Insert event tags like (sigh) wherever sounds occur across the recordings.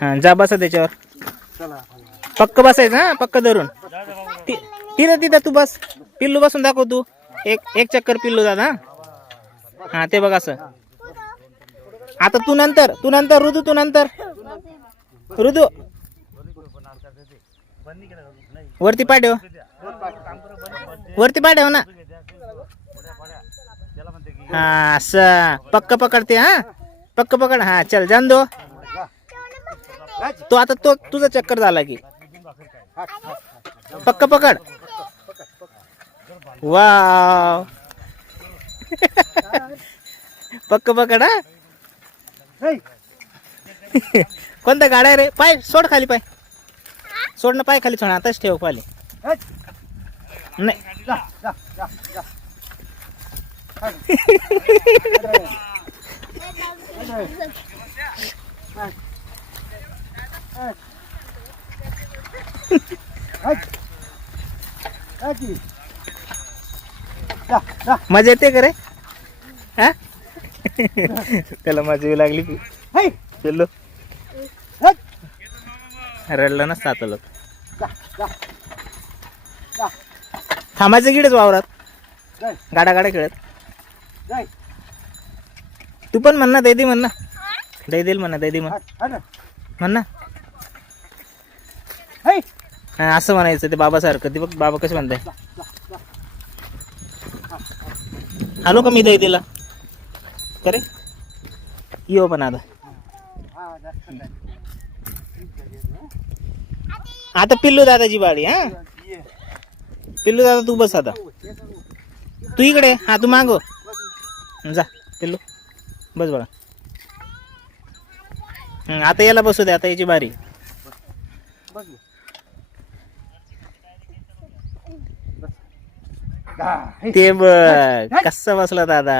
हा जा बसा त्याच्यावर. पक्क बसायचं हां पक्क धरून. ति- तिथं तिथं तू बस. पिल्लू बसून दाखव तू. एक एक चक्कर पिल्लू दादा हा. ते बघ असं. आता तू नंतर तू नंतर ऋतू तू नंतर. ऋतू वरती पाठव. वरती पाठव ना. हा असं. पक्क पकडते हा. पक्क पकड हा चल जान दो. तो आता तो तुझा चक्कर झाला की. पक्क पकड. वाव. (laughs) पक्क पकड हा. हे, (laughs) कोणता गाडा आहे रे? पाय सोड खाली पाय. सोड ना पाय खाली सोड आताच ठेव खाली. नाही (laughs) जा, जा, जा, जा. हे. हे की. जा, जा. मजा येते का रे हा त्याला मजा येऊ लागली की हे. रडलं नसतं आता लोक. थांबायचं गिडच वावरात गाडा गाडा खेळत. तू पण म्हण ना दैदी म्हण ना दैदेल म्हण ना दैदी म्हण ना. म्हण ना असं म्हणायचं ते बाबासारखं. ते बघ बाबा कसं म्हणताय? हॅलो आलो का मी दैदीला करे. यो हो पण आता. आता पिल्लू दादाची बाळी हा? पिल्लू दादा तू बस आता. तू इकडे हा तू मागो. जा पिल्लू. बस बघा आता याला बसू दे आता याची बारी. बस ते बघ कसा बसला दादा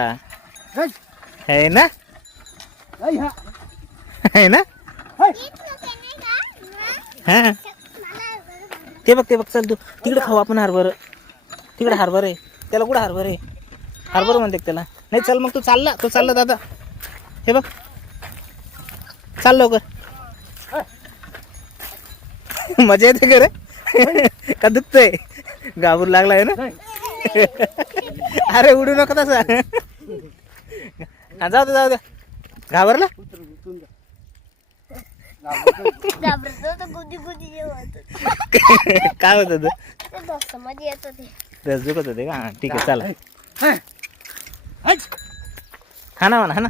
हे. ना हे, ना हे. ते बघ ते बघ चल तू तिकडे खाऊ आपण हरभर तिकडे हरभर आहे त्याला कुठं हरभर आहे हरभर म्हणते त्याला नाही चल मग तू चालला तो चालला दादा हे बघ चाल लवकर मजा येते का रे का दुखतंय घाबरू लागला आहे ना अरे उडू नका तसा. हा, जाऊ दे जाऊ दे. घाबरला? काय होत होतं? रस दुखत होते का? हा, ठीक आहे चला. हे. हे. हा ना. म्हणा हा ना.